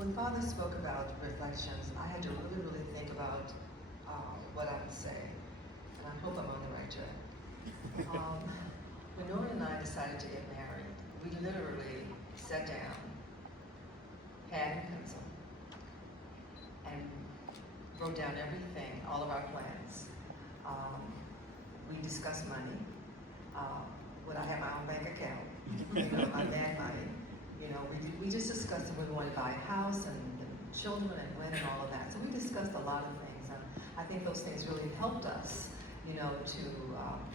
When Father spoke about reflections, I had to really think about what I would say, and I hope I'm on the right track. When Norman and I decided to get married, we literally sat down, pad and pencil, and wrote down everything, all of our plans. We discussed money. Would I have my own bank account? My dad money. We just discussed if we wanted to buy a house and children and when and all of that. So we discussed a lot of things, and I think those things really helped us, to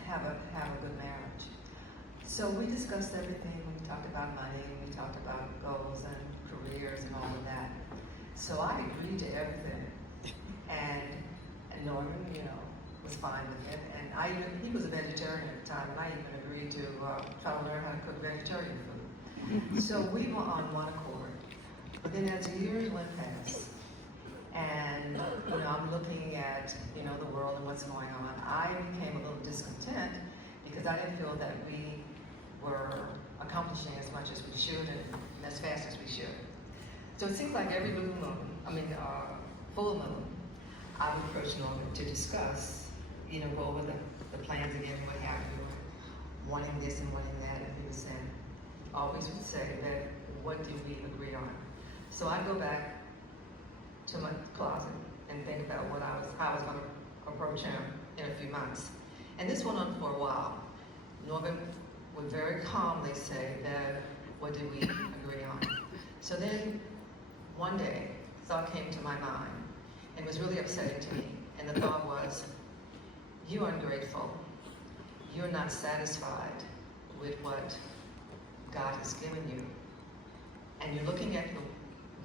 have a good marriage. So we discussed everything. We talked about money. We talked about goals and careers and all of that. So I agreed to everything, and Norman, was fine with it. And he was a vegetarian at the time, and I even agreed to try to learn how to cook vegetarian food. So we were on one accord. But then as years went past, and I'm looking at the world and what's going on, I became a little discontent because I didn't feel that we were accomplishing as much as we should and as fast as we should. So it seems like every full moon, I would approach Norman to discuss, go over the plans again, what have you, wanting this and wanting that, and he was saying, always would say that, what did we agree on? So I go back to my closet and think about how I was going to approach him in a few months. And this went on for a while. Norman would very calmly say that, what did we agree on? So then one day, a thought came to my mind and was really upsetting to me. And the thought was, you are ungrateful. You're not satisfied with what God has given you. And you're looking at the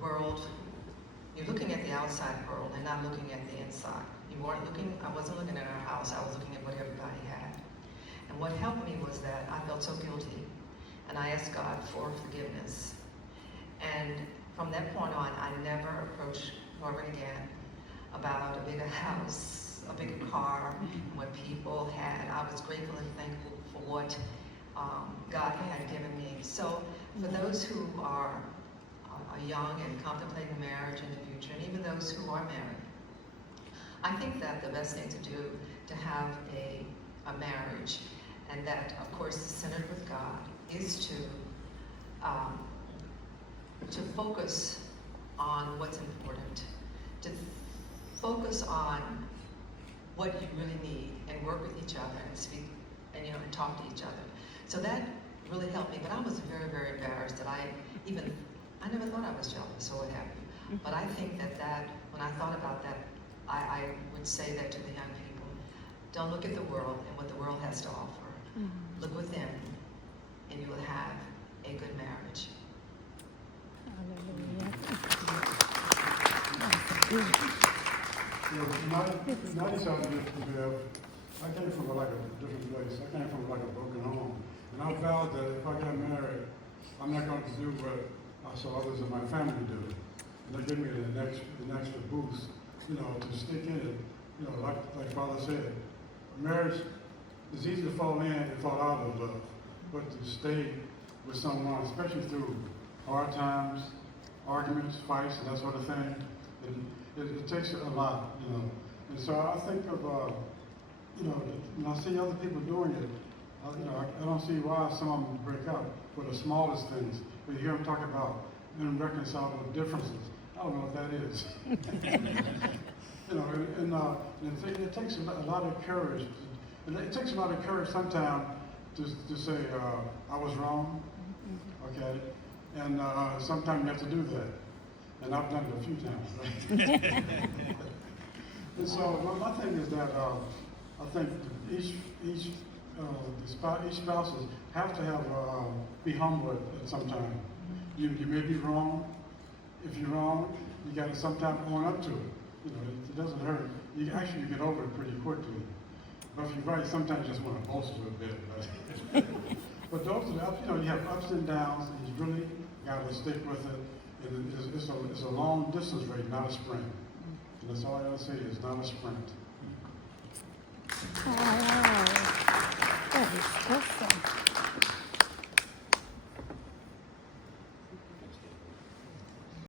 world, you're looking at the outside world and not looking at the inside. I wasn't looking at our house, I was looking at what everybody had. And what helped me was that I felt so guilty, and I asked God for forgiveness. And from that point on, I never approached Norman again about a bigger house, a bigger car, what people had. I was grateful and thankful for what God had given me. So for those who are young and contemplating marriage in the future, and even those who are married, I think that the best thing to do to have a marriage, and that of course is centered with God, is to focus on what's important, to focus on what you really need, and work with each other and speak and talk to each other. So that really helped me, but I was very, very embarrassed that I never thought I was jealous or what have you. But I think that when I thought about that, I would say that to the young people, don't look at the world and what the world has to offer. Look within, and you will have a good marriage. I came from a different place. I came from a broken home. And I vowed that if I got married, I'm not going to do what I saw others in my family do. And they give me an extra boost, to stick in it. Like Father said, marriage is easy to fall in and fall out of love, but to stay with someone, especially through hard times, arguments, fights, and that sort of thing, it takes a lot, And so I think of, when I see other people doing it, I don't see why some of them break up for the smallest things. But you hear them talk about irreconcilable differences. I don't know what that is. It takes a lot of courage. It takes a lot of courage sometimes to say, I was wrong, okay? And sometimes you have to do that. And I've done it a few times, right? And so my thing is that I think each spouses have to be humble at some time. You may be wrong. If you're wrong, you got to sometimes own up to it. It doesn't hurt. You get over it pretty quickly. But if you're right, sometimes you just want to boast a little bit. Right? But those are the ups. You have ups and downs, and you really got to stick with it. And it's a long distance race, not a sprint. And that's all I gotta say is not a sprint. Oh, that is awesome.